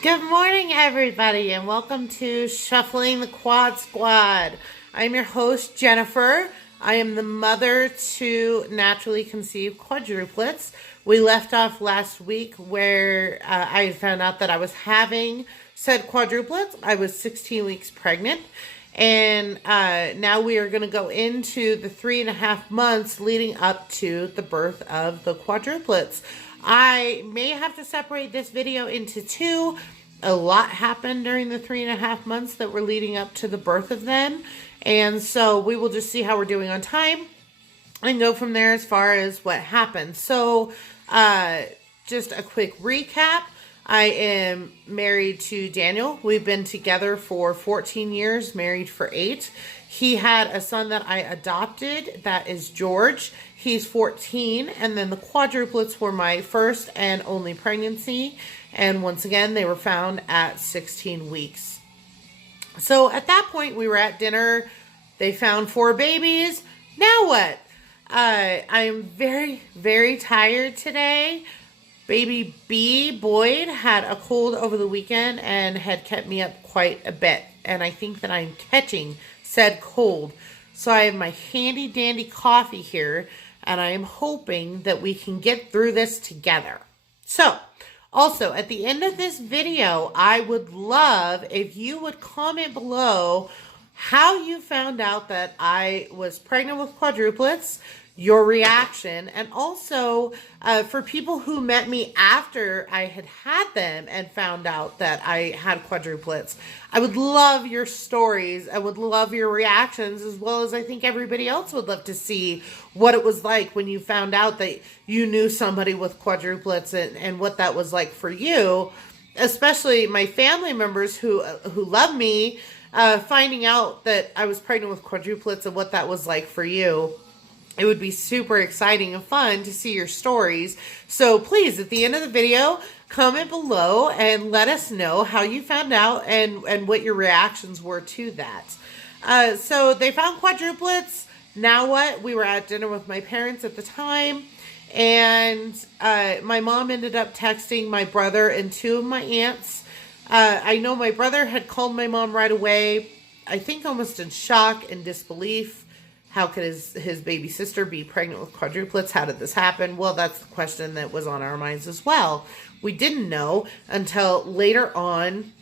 Good morning, everybody, and welcome to Shuffling the Quad Squad. I'm your host, Jennifer. I am the mother to naturally conceived quadruplets. We left off last week where I found out that I was having said quadruplets. I was 16 weeks pregnant. And now we are going to go into the 3.5 months leading up to the birth of the quadruplets. I may have to separate this video into two. A lot happened during the 3.5 months that were leading up to the birth of them. And so we will just see how we're doing on time and go from there as far as what happened. So just a quick recap. I am married to Daniel. We've been together for 14 years, married for 8. He had a son that I adopted, that is George. He's 14, and then the quadruplets were my first and only pregnancy. And once again, they were found at 16 weeks. So at that point, we were at dinner. They found 4 babies. Now what? I'm very, very tired today. Baby B, Boyd, had a cold over the weekend and had kept me up quite a bit. And I think that I'm catching said cold. So I have my handy dandy coffee here, and I am hoping that we can get through this together. So, also, at the end of this video, I would love if you would comment below how you found out that I was pregnant with quadruplets, your reaction, and also for people who met me after I had had them and found out that I had quadruplets. I would love your stories. I would love your reactions, as well as I think everybody else would love to see what it was like when you found out that you knew somebody with quadruplets and what that was like for you, especially my family members who love me, finding out that I was pregnant with quadruplets and what that was like for you. It would be super exciting and fun to see your stories. So please, at the end of the video, comment below and let us know how you found out and what your reactions were to that. So they found quadruplets. Now what? We were at dinner with my parents at the time. And my mom ended up texting my brother and 2 of my aunts. I know my brother had called my mom right away. I think almost in shock and disbelief. How could his baby sister be pregnant with quadruplets? How did this happen? Well, that's the question that was on our minds as well. We didn't know until later on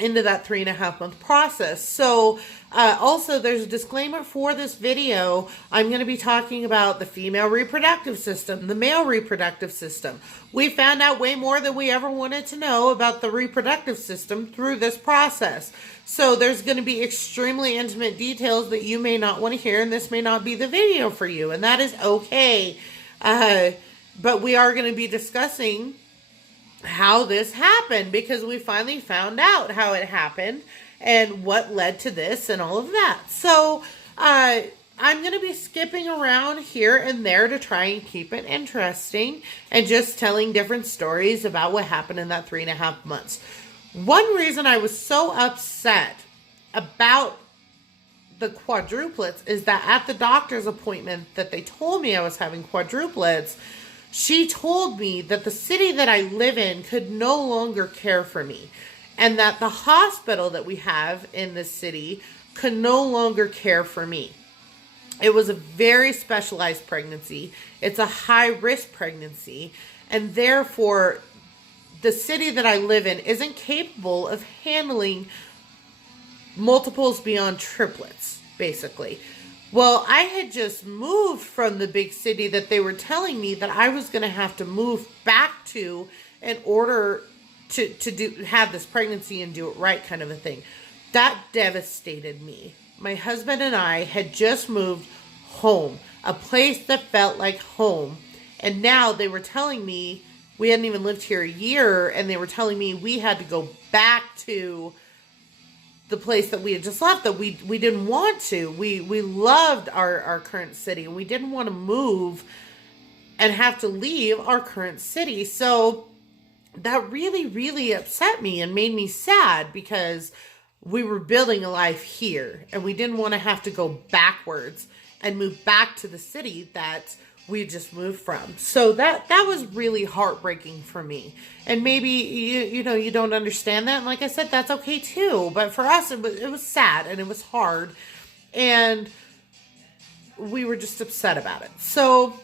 into that 3.5 month process. So also there's a disclaimer for this video. I'm going to be talking about the female reproductive system, the male reproductive system. We found out way more than we ever wanted to know about the reproductive system through this process. So there's going to be extremely intimate details that you may not want to hear, and this may not be the video for you, and that is okay. But we are going to be discussing how this happened, because we finally found out how it happened and what led to this and all of that. So I'm going to be skipping around here and there to try and keep it interesting and just telling different stories about what happened in that 3.5 months. One reason I was so upset about the quadruplets is that at the doctor's appointment that they told me I was having quadruplets, she told me that the city that I live in could no longer care for me, and that the hospital that we have in this city could no longer care for me. It was a very specialized pregnancy. It's a high-risk pregnancy, and therefore the city that I live in isn't capable of handling multiples beyond triplets, basically. Well, I had just moved from the big city that they were telling me that I was going to have to move back to in order to have this pregnancy and do it right, kind of a thing. That devastated me. My husband and I had just moved home, a place that felt like home. And now they were telling me, we hadn't even lived here a year, and they were telling me we had to go back to the place that we had just left, that we didn't want to. We loved our current city, and we didn't want to move and have to leave our current city. So that really, really upset me and made me sad, because we were building a life here and we didn't want to have to go backwards and move back to the city that we just moved from. So that was really heartbreaking for me. And maybe you know you don't understand that. And like I said, that's okay too. But for us, it was sad and it was hard, and we were just upset about it. So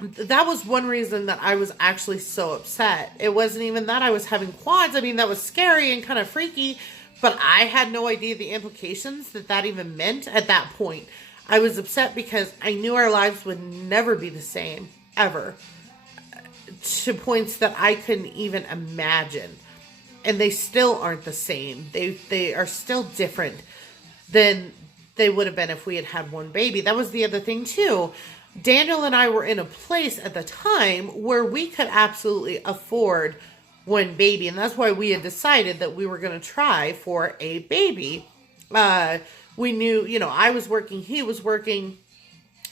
that was one reason that I was actually so upset. It wasn't even that I was having quads. I mean, that was scary and kind of freaky, but I had no idea the implications that even meant at that point. I was upset because I knew our lives would never be the same, ever, to points that I couldn't even imagine. And they still aren't the same. They are still different than they would have been if we had had one baby. That was the other thing too. Daniel and I were in a place at the time where we could absolutely afford one baby. And that's why we had decided that we were going to try for a baby. We knew, you know, I was working, he was working,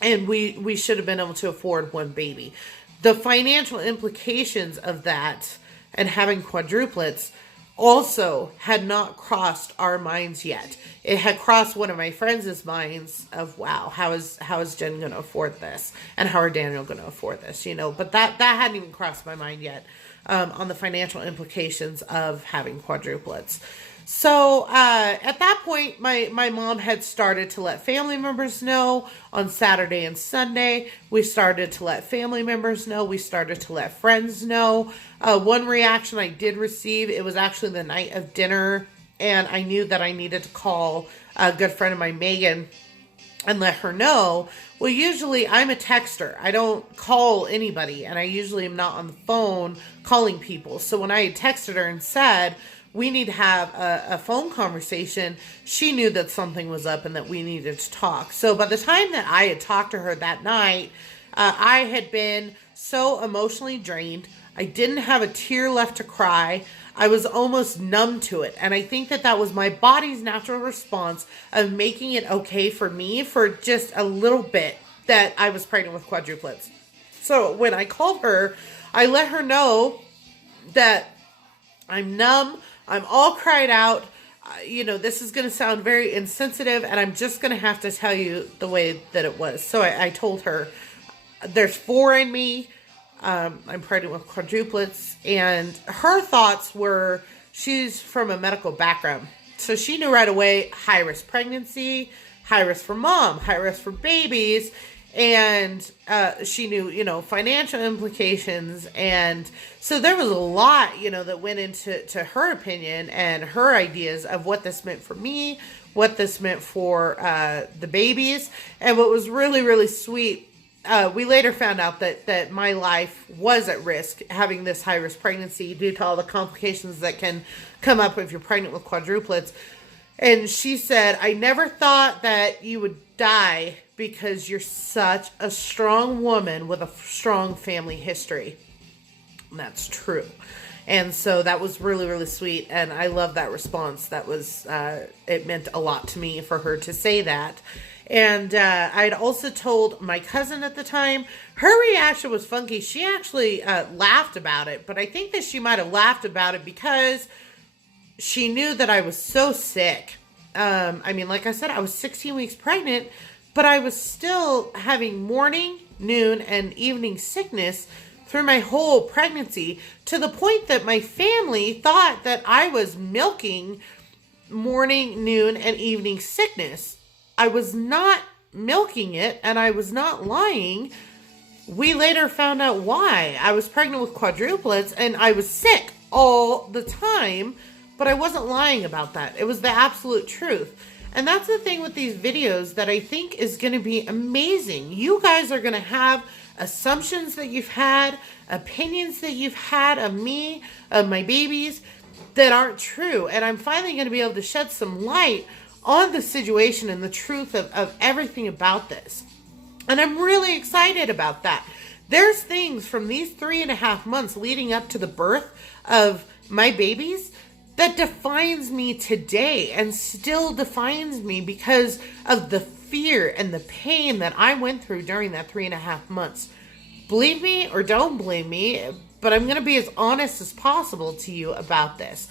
and we should have been able to afford one baby. The financial implications of that and having quadruplets also had not crossed our minds yet. It had crossed one of my friends' minds of, wow, how is Jen going to afford this? And how are Daniel going to afford this? You know, but that hadn't even crossed my mind yet, on the financial implications of having quadruplets. So at that point, my mom had started to let family members know on Saturday and Sunday. We started to let family members know. We started to let friends know. One reaction I did receive, it was actually the night of dinner, and I knew that I needed to call a good friend of mine, Megan, and let her know. Well, usually I'm a texter. I don't call anybody, and I usually am not on the phone calling people. So when I had texted her and said, we need to have a phone conversation, she knew that something was up and that we needed to talk. So by the time that I had talked to her that night, I had been so emotionally drained. I didn't have a tear left to cry. I was almost numb to it. And I think that was my body's natural response of making it okay for me for just a little bit that I was pregnant with quadruplets. So when I called her, I let her know that I'm numb. I'm all cried out. You know, this is going to sound very insensitive, and I'm just going to have to tell you the way that it was. So I told her, there's 4 in me. I'm pregnant with quadruplets. And her thoughts were, she's from a medical background. So she knew right away, high risk pregnancy, high risk for mom, high risk for babies. And she knew, you know, financial implications. And so there was a lot, you know, that went into her opinion and her ideas of what this meant for me, what this meant for the babies. And what was really, really sweet, we later found out that my life was at risk having this high risk pregnancy due to all the complications that can come up if you're pregnant with quadruplets. And she said, I never thought that you would die because you're such a strong woman with a strong family history. And that's true. And so that was really, really sweet. And I love that response. That was, it meant a lot to me for her to say that. And I'd also told my cousin at the time. Her reaction was funky. She actually laughed about it. But I think that she might have laughed about it because she knew that I was so sick. I mean, like I said, I was 16 weeks pregnant, but I was still having morning, noon, and evening sickness through my whole pregnancy, to the point that my family thought that I was milking morning, noon, and evening sickness. I was not milking it, and I was not lying. We later found out why. I was pregnant with quadruplets, and I was sick all the time, but I wasn't lying about that. It was the absolute truth. And that's the thing with these videos that I think is going to be amazing. You guys are going to have assumptions that you've had, opinions that you've had of me, of my babies, that aren't true. And I'm finally going to be able to shed some light on the situation and the truth of everything about this. And I'm really excited about that. There's things from these 3.5 months leading up to the birth of my babies that defines me today and still defines me because of the fear and the pain that I went through during that 3.5 months. Believe me or don't believe me, but I'm going to be as honest as possible to you about this.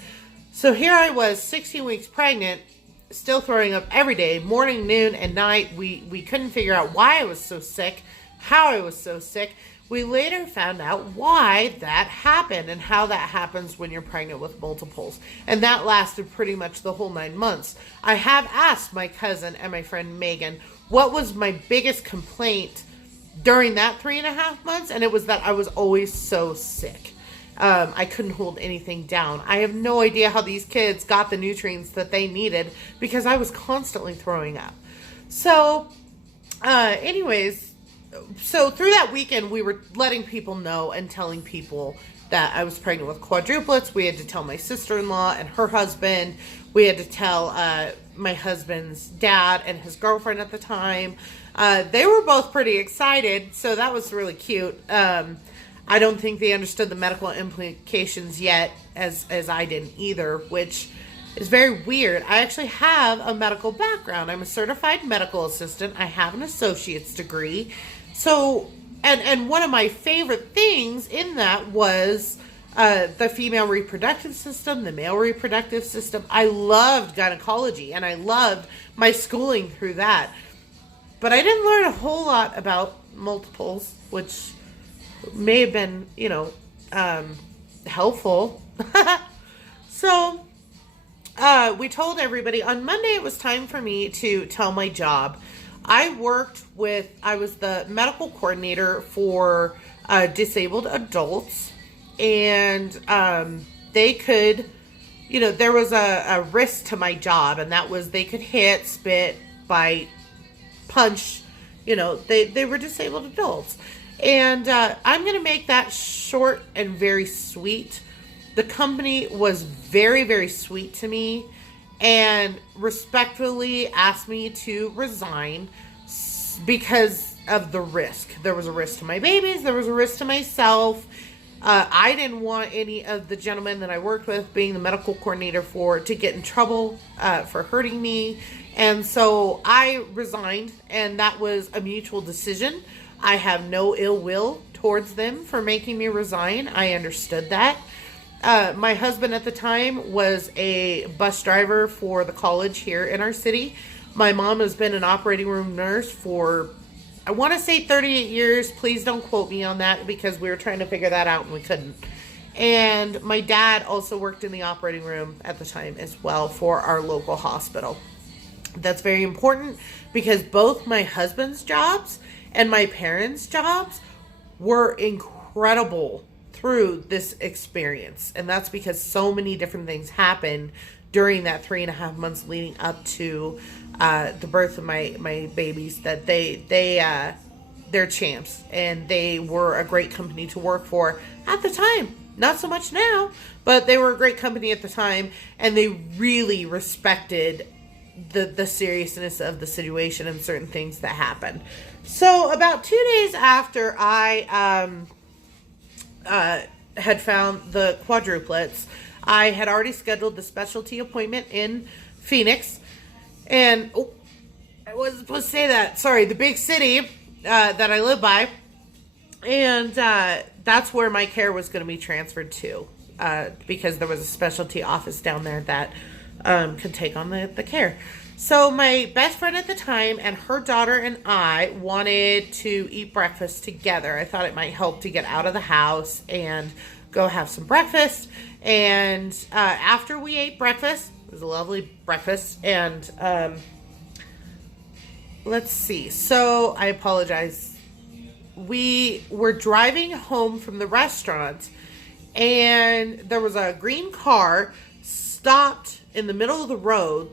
So here I was, 16 weeks pregnant, still throwing up every day, morning, noon, and night. We couldn't figure out why I was so sick. how I was so sick. We later found out why that happened and how that happens when you're pregnant with multiples. And that lasted pretty much the whole 9 months. I have asked my cousin and my friend Megan what was my biggest complaint during that 3.5 months, and it was that I was always so sick. I couldn't hold anything down. I have no idea how these kids got the nutrients that they needed because I was constantly throwing up. So, so through that weekend, we were letting people know and telling people that I was pregnant with quadruplets. We had to tell my sister-in-law and her husband. We had to tell my husband's dad and his girlfriend at the time. They were both pretty excited, so that was really cute. I don't think they understood the medical implications yet, as I didn't either, which is very weird. I actually have a medical background. I'm a certified medical assistant. I have an associate's degree. So, and one of my favorite things in that was the female reproductive system, the male reproductive system. I loved gynecology, and I loved my schooling through that. But I didn't learn a whole lot about multiples, which may have been, helpful. So, we told everybody on Monday it was time for me to tell my job. I was the medical coordinator for disabled adults, and they could, there was a risk to my job, and that was they could hit, spit, bite, punch, they were disabled adults. And I'm going to make that short and very sweet. The company was very, very sweet to me and respectfully asked me to resign because of the risk. There was a risk to my babies. There was a risk to myself. I didn't want any of the gentlemen that I worked with, being the medical coordinator to get in trouble for hurting me. And so I resigned, and that was a mutual decision. I have no ill will towards them for making me resign. I understood that. My husband at the time was a bus driver for the college here in our city. My mom has been an operating room nurse for, I want to say 38 years. Please don't quote me on that because we were trying to figure that out and we couldn't. And my dad also worked in the operating room at the time as well for our local hospital. That's very important because both my husband's jobs and my parents' jobs were incredible through this experience. And that's because so many different things happened during that 3.5 months leading up to the birth of my babies that they're champs, and they were a great company to work for at the time. Not so much now, but they were a great company at the time, and they really respected the seriousness of the situation and certain things that happened. So about 2 days after I had found the quadruplets, I had already scheduled the specialty appointment in Phoenix. And, I wasn't supposed to say that. Sorry, the big city that I live by. And that's where my care was going to be transferred to. Because there was a specialty office down there that could take on the care. So my best friend at the time and her daughter and I wanted to eat breakfast together. I thought it might help to get out of the house and go have some breakfast. And after we ate breakfast, it was a lovely breakfast. And let's see. So I apologize. We were driving home from the restaurant, and there was a green car stopped in the middle of the road.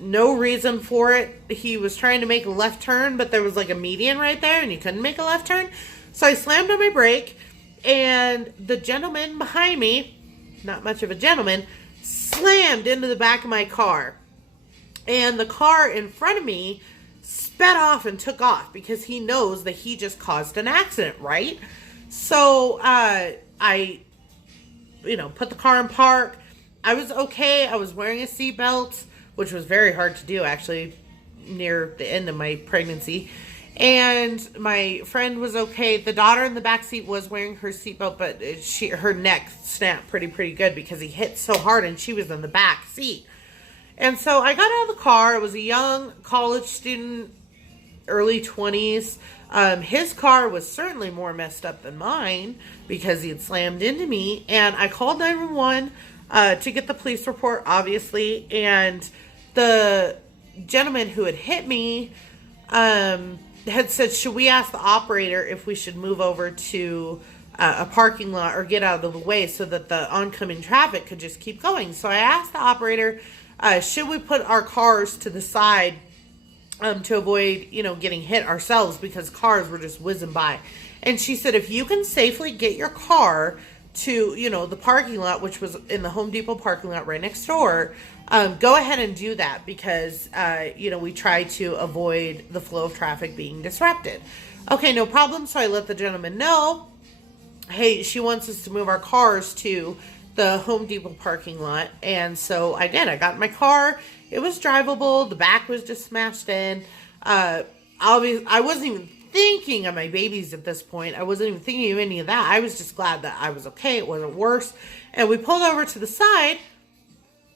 No reason for it. He was trying to make a left turn, but there was like a median right there, and you couldn't make a left turn. So I slammed on my brake, and the gentleman behind me, not much of a gentleman, slammed into the back of my car. And the car in front of me sped off and took off because he knows that he just caused an accident, right? So I put the car in park. I was okay. I was wearing a seatbelt, which was very hard to do, actually, near the end of my pregnancy. And my friend was okay. The daughter in the back seat was wearing her seatbelt, but her neck snapped pretty good because he hit so hard, and she was in the back seat. And so I got out of the car. It was a young college student, early 20s. His car was certainly more messed up than mine because he had slammed into me. And I called 911 to get the police report, obviously. And the gentleman who had hit me had said, should we ask the operator if we should move over to a parking lot or get out of the way so that the oncoming traffic could just keep going. So I asked the operator, should we put our cars to the side to avoid, getting hit ourselves because cars were just whizzing by. And she said, if you can safely get your car to, the parking lot, which was in the Home Depot parking lot right next door, go ahead and do that because, we try to avoid the flow of traffic being disrupted. Okay, no problem. So I let the gentleman know, hey, she wants us to move our cars to the Home Depot parking lot. And so I did. I got in my car. It was drivable. The back was just smashed in. I wasn't even thinking of my babies at this point. I wasn't even thinking of any of that. I was just glad that I was okay. It wasn't worse. And we pulled over to the side.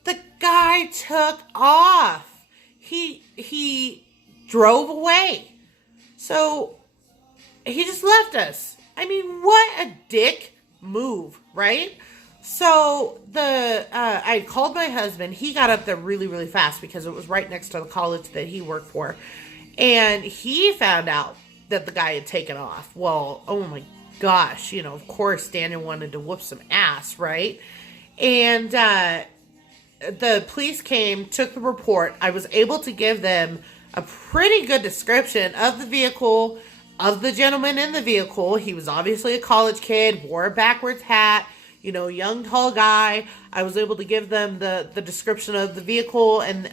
The guy took off. He drove away. So he just left us. I mean, what a dick move, right? So I called my husband. He got up there really, really fast because it was right next to the college that he worked for. And he found out that the guy had taken off. Well, oh my gosh, of course Daniel wanted to whoop some ass, right? And the police came, took the report. I was able to give them a pretty good description of the vehicle, of the gentleman in the vehicle. He was obviously a college kid, wore a backwards hat, young, tall guy. I was able to give them the description of the vehicle. And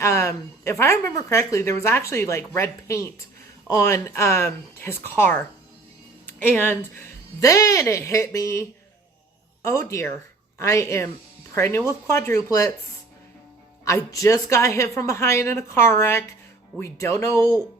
if I remember correctly, there was actually like red paint on his car. And then it hit me, oh dear, I am pregnant with quadruplets. I just got hit from behind in a car wreck. We don't know,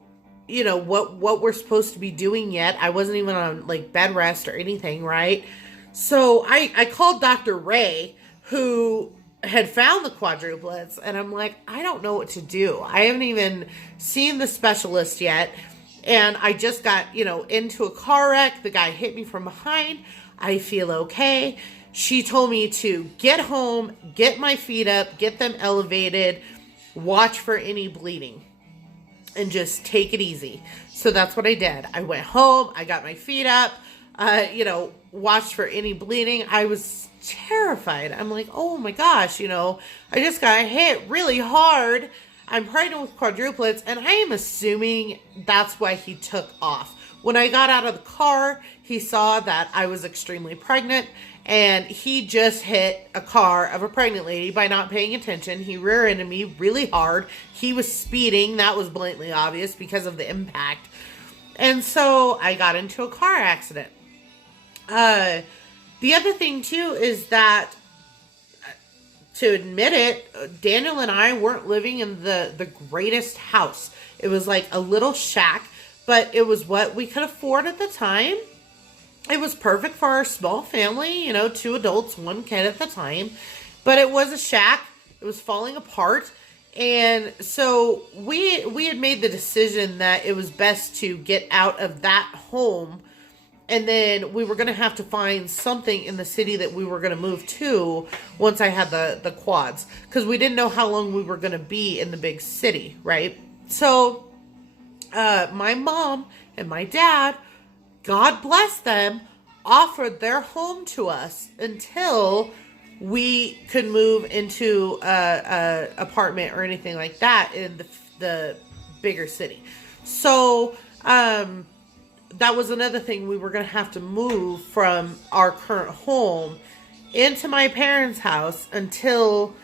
what we're supposed to be doing yet. I wasn't even on like bed rest or anything, right? So I called Dr. Ray, who had found the quadruplets, and I'm like, I don't know what to do. I haven't even seen the specialist yet. And I just got, into a car wreck. The guy hit me from behind. I feel okay. She told me to get home, get my feet up, get them elevated, watch for any bleeding, and just take it easy. So that's what I did. I went home. I got my feet up. Watched for any bleeding. I was terrified. I'm like, oh my gosh, I just got hit really hard. I'm pregnant with quadruplets, and I am assuming that's why he took off. When I got out of the car, he saw that I was extremely pregnant, and he just hit a car of a pregnant lady by not paying attention. He rear-ended me really hard. He was speeding. That was blatantly obvious because of the impact. And so I got into a car accident. The other thing too is that, to admit it, Daniel and I weren't living in the greatest house. It was like a little shack, but it was what we could afford at the time. It was perfect for our small family, 2 adults, 1 kid at the time, but it was a shack. It was falling apart. And so we had made the decision that it was best to get out of that home. And then we were going to have to find something in the city that we were going to move to once I had the quads. Because we didn't know how long we were going to be in the big city, right? So my mom and my dad, God bless them, offered their home to us until we could move into a apartment or anything like that in the bigger city. So that was another thing. We were going to have to move from our current home into my parents' house until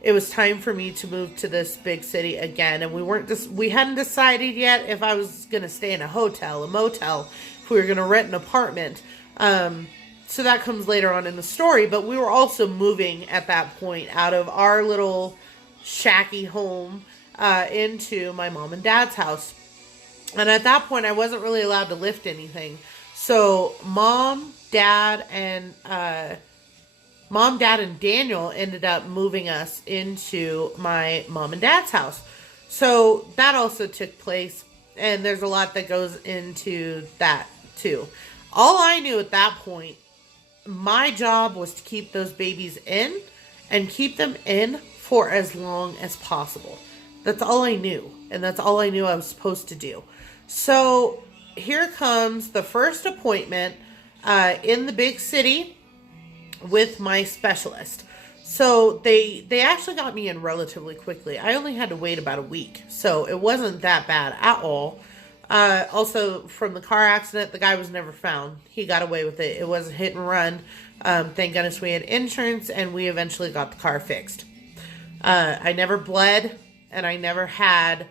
it was time for me to move to this big city again. And we hadn't decided yet if I was going to stay in a hotel, a motel, if we were going to rent an apartment. So that comes later on in the story. But we were also moving at that point out of our little shacky home into my mom and dad's house. And at that point, I wasn't really allowed to lift anything. So Mom, Dad, and Daniel ended up moving us into my mom and dad's house. So that also took place And there's a lot that goes into that too. All I knew at that point, my job was to keep those babies in and keep them in for as long as possible. That's all I knew. And that's all I knew I was supposed to do. So here comes the first appointment in the big city with my specialist. So they actually got me in relatively quickly. I only had to wait about a week. So it wasn't that bad at all. Also, from the car accident, the guy was never found. He got away with it. It was a hit and run. Thank goodness we had insurance, and we eventually got the car fixed. I never bled, and I never had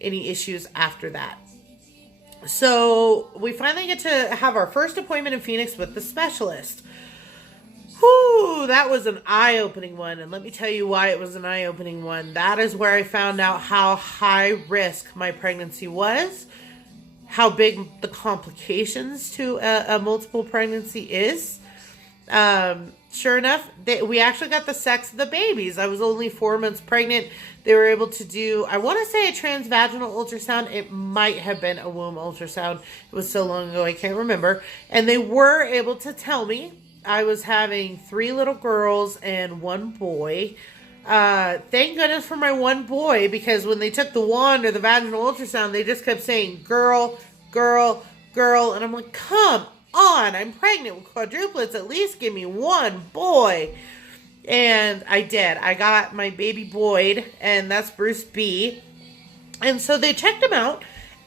any issues after that. So we finally get to have our first appointment in Phoenix with the specialist. Whew, that was an eye-opening one, and let me tell you why it was an eye-opening one. That is where I found out how high risk my pregnancy was, how big the complications to a multiple pregnancy is. Sure enough, we actually got the sex of the babies. I was only 4 months pregnant. They were able to do, I want to say, a transvaginal ultrasound. It might have been a womb ultrasound. It was so long ago, I can't remember. And they were able to tell me I was having 3 little girls and 1 boy. Thank goodness for my 1 boy, because when they took the wand or the vaginal ultrasound, they just kept saying, girl, girl, girl. And I'm like, come on, I'm pregnant with quadruplets. At least give me 1 boy. And I did. I got my baby Boyd, and that's Bruce B. And so they checked him out.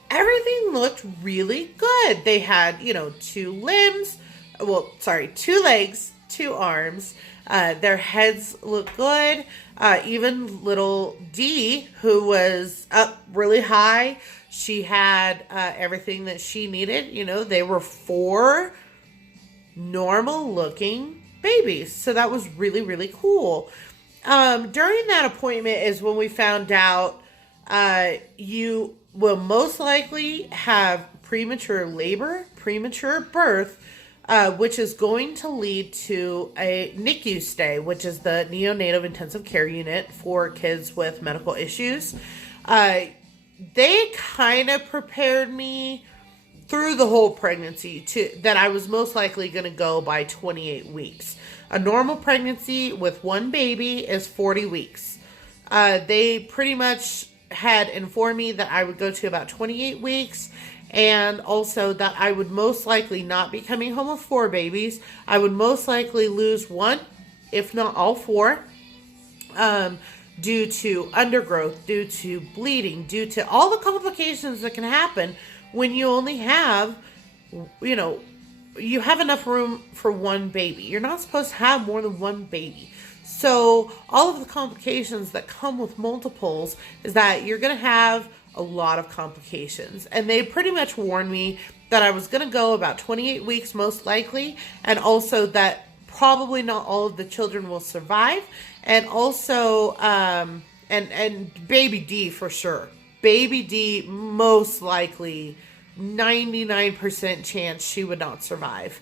Everything looked really good. They had, 2 limbs. 2 legs, 2 arms. Their heads look good. Even little Dee, who was up really high, she had everything that she needed. They were 4 normal looking babies. So that was really, really cool. During that appointment is when we found out you will most likely have premature labor, premature birth, which is going to lead to a NICU stay, which is the neonatal intensive care unit for kids with medical issues. They kind of prepared me through the whole pregnancy that I was most likely going to go by 28 weeks. A normal pregnancy with 1 baby is 40 weeks. They pretty much had informed me that I would go to about 28 weeks. And also that I would most likely not be coming home with 4 babies. I would most likely lose 1, if not all 4, due to undergrowth, due to bleeding, due to all the complications that can happen when you only have, you have enough room for 1 baby. You're not supposed to have more than 1 baby. So all of the complications that come with multiples is that you're going to have a lot of complications. And they pretty much warned me that I was going to go about 28 weeks most likely, and also that probably not all of the children will survive, and also and baby D for sure. Baby D, most likely 99% chance she would not survive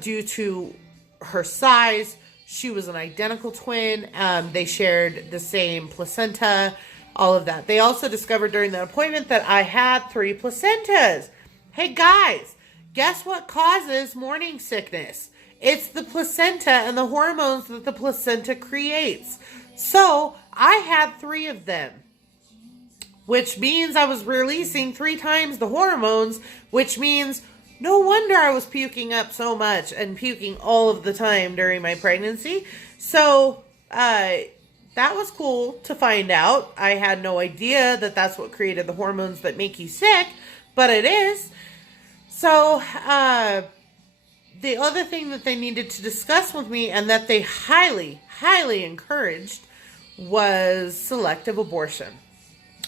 due to her size. She was an identical twin. They shared the same placenta, all of that. They also discovered during the appointment that I had 3 placentas. Hey guys, guess what causes morning sickness? It's the placenta and the hormones that the placenta creates. So I had 3 of them, which means I was releasing 3 times the hormones, which means no wonder I was puking up so much and puking all of the time during my pregnancy. So, that was cool to find out. I had no idea that that's what created the hormones that make you sick, but it is. So, the other thing that they needed to discuss with me and that they highly, highly encouraged was selective abortion.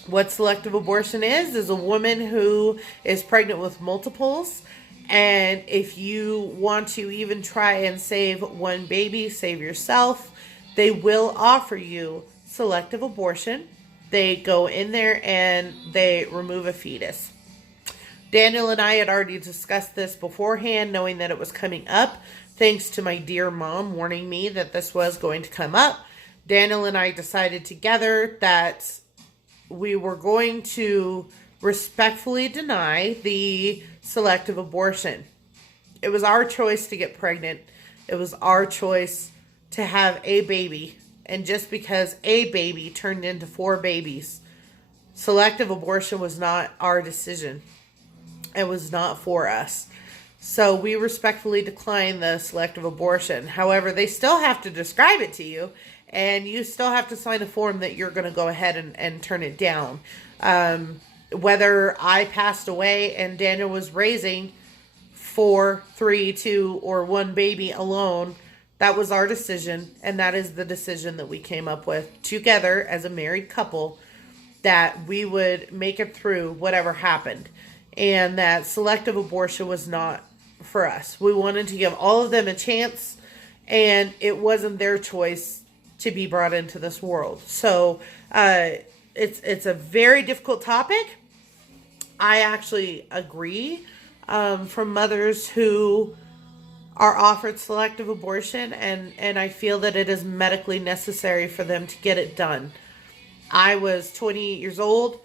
What selective abortion is a woman who is pregnant with multiples, and if you want to even try and save 1 baby, save yourself, they will offer you selective abortion. They go in there and they remove a fetus. Daniel and I had already discussed this beforehand, knowing that it was coming up, thanks to my dear mom warning me that this was going to come up. Daniel and I decided together that we were going to respectfully deny the selective abortion. It was our choice to get pregnant. It was our choice to have a baby. And just because a baby turned into 4 babies, selective abortion was not our decision. It was not for us. So we respectfully decline the selective abortion. However, they still have to describe it to you, and you still have to sign a form that you're going to go ahead and turn it down. Whether I passed away and Daniel was raising 4, 3, 2, or 1 baby alone, that was our decision, and that is the decision that we came up with together as a married couple, that we would make it through whatever happened, and that selective abortion was not for us. We wanted to give all of them a chance, and it wasn't their choice to be brought into this world. So it's a very difficult topic. I actually agree from mothers who are offered selective abortion, and I feel that it is medically necessary for them to get it done. I was 28 years old.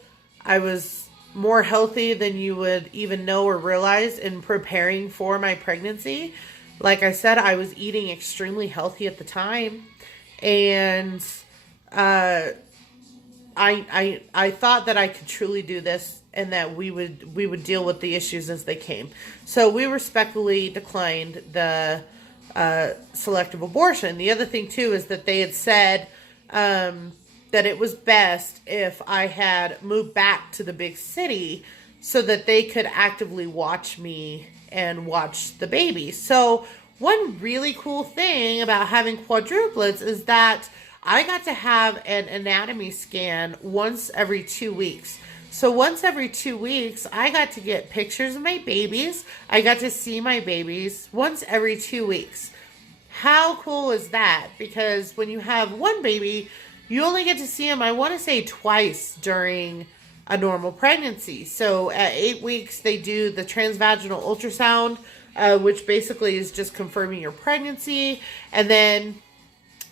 I was more healthy than you would even know or realize in preparing for my pregnancy. Like I said, I was eating extremely healthy at the time, and I thought that I could truly do this, and that we would deal with the issues as they came. So we respectfully declined the selective abortion. The other thing too is that they had said that it was best if I had moved back to the big city so that they could actively watch me and watch the baby. So one really cool thing about having quadruplets is that I got to have an anatomy scan once every 2 weeks. So once every 2 weeks, I got to get pictures of my babies. I got to see my babies once every 2 weeks. How cool is that? Because when you have one baby, you only get to see them, I want to say, twice during a normal pregnancy. So at 8 weeks, they do the transvaginal ultrasound, which basically is just confirming your pregnancy. And then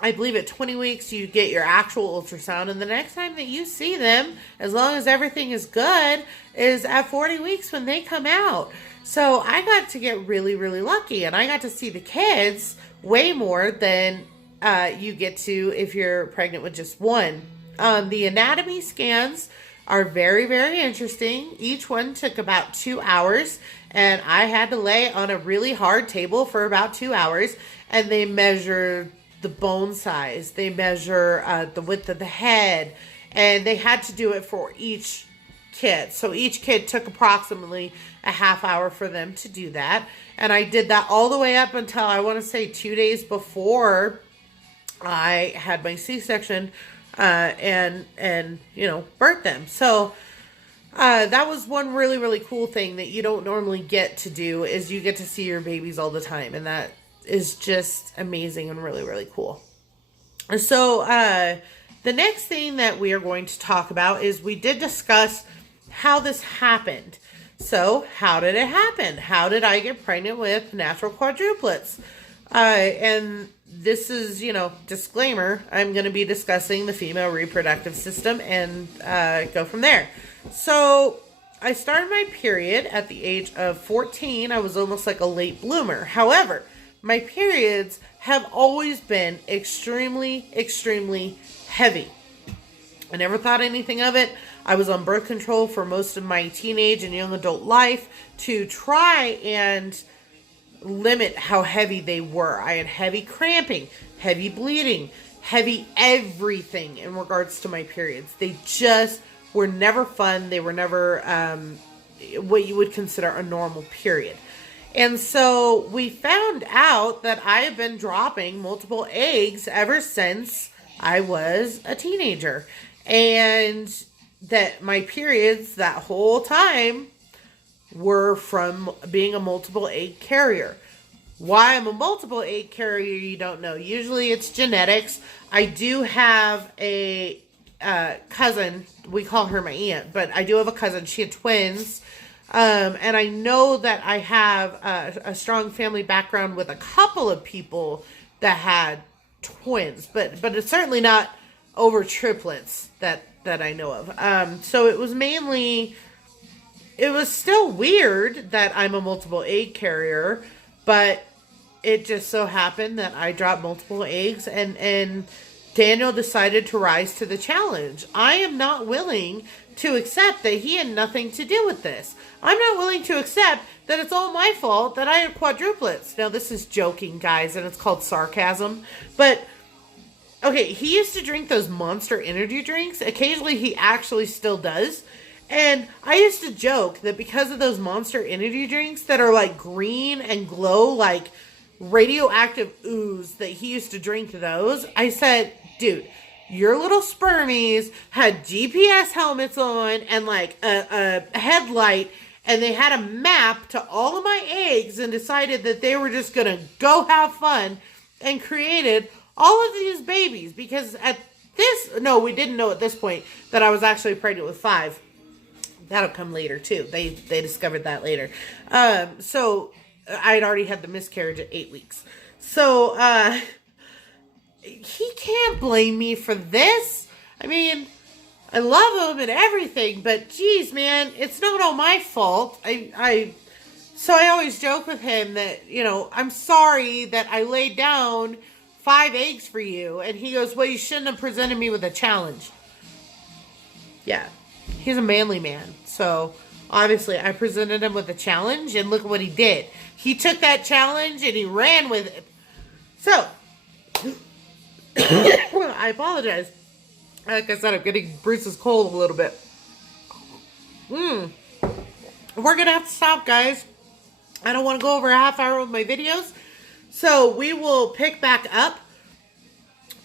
I believe at 20 weeks, you get your actual ultrasound. And the next time that you see them, as long as everything is good, is at 40 weeks when they come out. So I got to get really, really lucky. And I got to see the kids way more than you get to if you're pregnant with just one. The anatomy scans are very, very interesting. Each one took about 2 hours. And I had to lay on a really hard table for about 2 hours. And they measured the bone size, they measure the width of the head, and they had to do it for each kid. So each kid took approximately a half hour for them to do that. And I did that all the way up until, I want to say, 2 days before I had my C-section and birthed them. So that was one really, really cool thing that you don't normally get to do, is you get to see your babies all the time. And that is just amazing and really, really cool. So the next thing that we are going to talk about is, we did discuss how this happened. So how did it happen? How did I get pregnant with natural quadruplets? And this is, disclaimer, I'm going to be discussing the female reproductive system and go from there. So I started my period at the age of 14. I was almost like a late bloomer. However, my periods have always been extremely, extremely heavy. I never thought anything of it. I was on birth control for most of my teenage and young adult life to try and limit how heavy they were. I had heavy cramping, heavy bleeding, heavy everything in regards to my periods. They just were never fun. They were never what you would consider a normal period. And so we found out that I have been dropping multiple eggs ever since I was a teenager. And that my periods that whole time were from being a multiple egg carrier. Why I'm a multiple egg carrier, you don't know. Usually it's genetics. I do have a cousin. We call her my aunt, but I do have a cousin. She had twins. And I know that I have a strong family background with a couple of people that had twins, but it's certainly not over triplets that I know of. So it was mainly it was still weird that I'm a multiple egg carrier, but it just so happened that I dropped multiple eggs, and Daniel decided to rise to the challenge. I am not willing to accept that he had nothing to do with this. I'm not willing to accept that it's all my fault that I had quadruplets. Now, this is joking, guys, and it's called sarcasm. But, okay, he used to drink those Monster energy drinks. Occasionally, he actually still does. And I used to joke that because of those Monster energy drinks that are like green and glow like radioactive ooze, that he used to drink those. I said, dude, your little spermies had GPS helmets on and like a headlight, and they had a map to all of my eggs and decided that they were just going to go have fun and created all of these babies. Because we didn't know at this point that I was actually pregnant with 5. That'll come later too. They discovered that later. So I'd already had the miscarriage at 8 weeks. So, he can't blame me for this. I mean, I love him and everything, but geez, man, it's not all my fault. So I always joke with him that, I'm sorry that I laid down 5 eggs for you. And he goes, well, you shouldn't have presented me with a challenge. Yeah, he's a manly man. So obviously I presented him with a challenge, and look at what he did. He took that challenge and he ran with it. So, I apologize. Like I said, I'm getting Bruce's cold a little bit. We're going to have to stop, guys. I don't want to go over a half hour with my videos. So, we will pick back up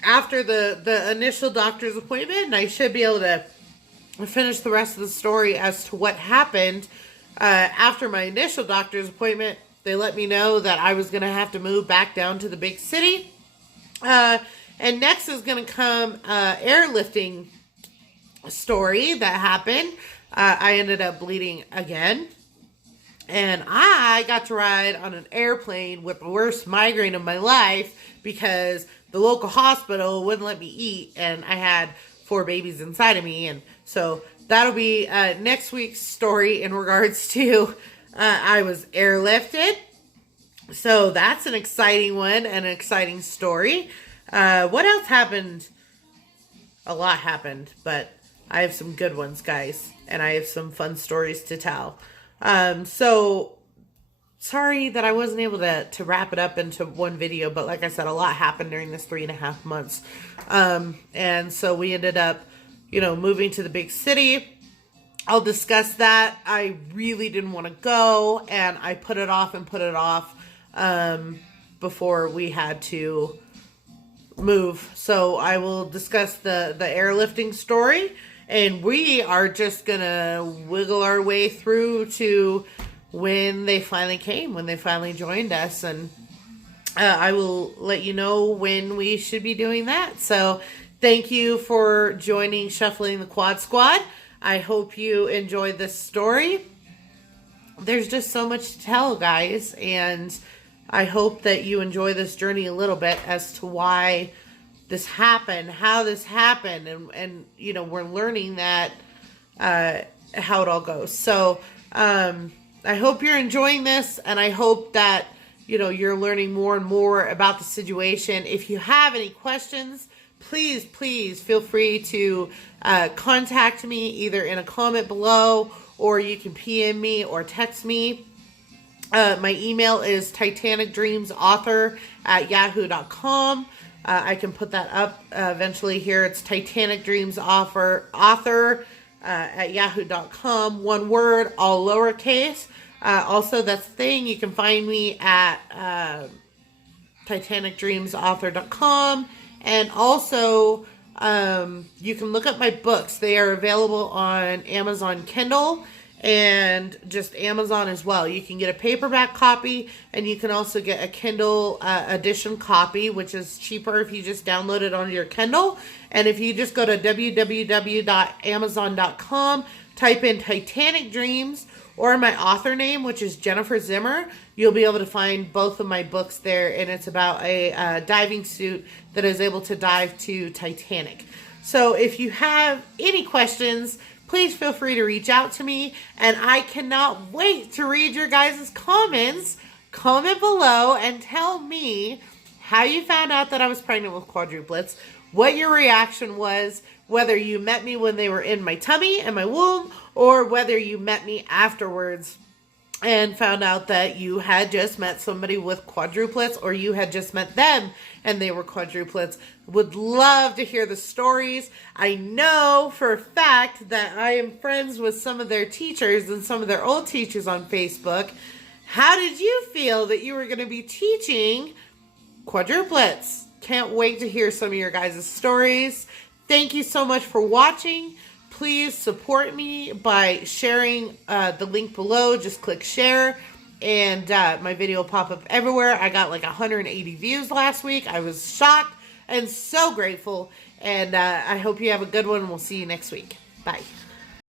after the initial doctor's appointment. And I should be able to finish the rest of the story as to what happened after my initial doctor's appointment. They let me know that I was going to have to move back down to the big city. And next is going to come airlifting story that happened. I ended up bleeding again. And I got to ride on an airplane with the worst migraine of my life because the local hospital wouldn't let me eat. And I had 4 babies inside of me. And so that'll be next week's story in regards to I was airlifted. So that's an exciting one and an exciting story. What else happened? A lot happened, but I have some good ones, guys. And I have some fun stories to tell. So sorry that I wasn't able to wrap it up into one video. But like I said, a lot happened during this 3.5 months. And so we ended up, moving to the big city. I'll discuss that. I really didn't want to go, and I put it off before we had to move. So I will discuss the airlifting story, and we are just gonna wiggle our way through to when they finally came, when they finally joined us, and I will let you know when we should be doing that. So thank you for joining Shuffling the Quad Squad. I hope you enjoyed this story. There's just so much to tell, guys, and I hope that you enjoy this journey a little bit as to why this happened, how this happened, and we're learning that how it all goes. So I hope you're enjoying this, and I hope that you're learning more and more about the situation. If you have any questions, please feel free to contact me either in a comment below, or you can PM me or text me. My email is titanicdreamsauthor@yahoo.com. I can put that up eventually here. It's titanicdreamsauthor@yahoo.com. One word, all lowercase. Also, that's the thing. You can find me at titanicdreamsauthor.com. And also, you can look up my books. They are available on Amazon Kindle and just Amazon as well. You can get a paperback copy, and you can also get a Kindle edition copy, which is cheaper if you just download it onto your Kindle. And if you just go to www.amazon.com, type in Titanic Dreams or my author name, which is Jennifer Zimmer, you'll be able to find both of my books there. And it's about a diving suit that is able to dive to Titanic. So if you have any questions, please feel free to reach out to me. And I cannot wait to read your guys' comments. Comment below and tell me how you found out that I was pregnant with quadruplets, what your reaction was, whether you met me when they were in my tummy and my womb, or whether you met me afterwards and found out that you had just met somebody with quadruplets, or you had just met them and they were quadruplets. Would love to hear the stories. I know for a fact that I am friends with some of their teachers and some of their old teachers on Facebook. How did you feel that you were going to be teaching quadruplets? Can't wait to hear some of your guys' stories. Thank you so much for watching. Please support me by sharing the link below. Just click share and my video will pop up everywhere. I got like 180 views last week. I was shocked and so grateful. And I hope you have a good one. We'll see you next week. Bye.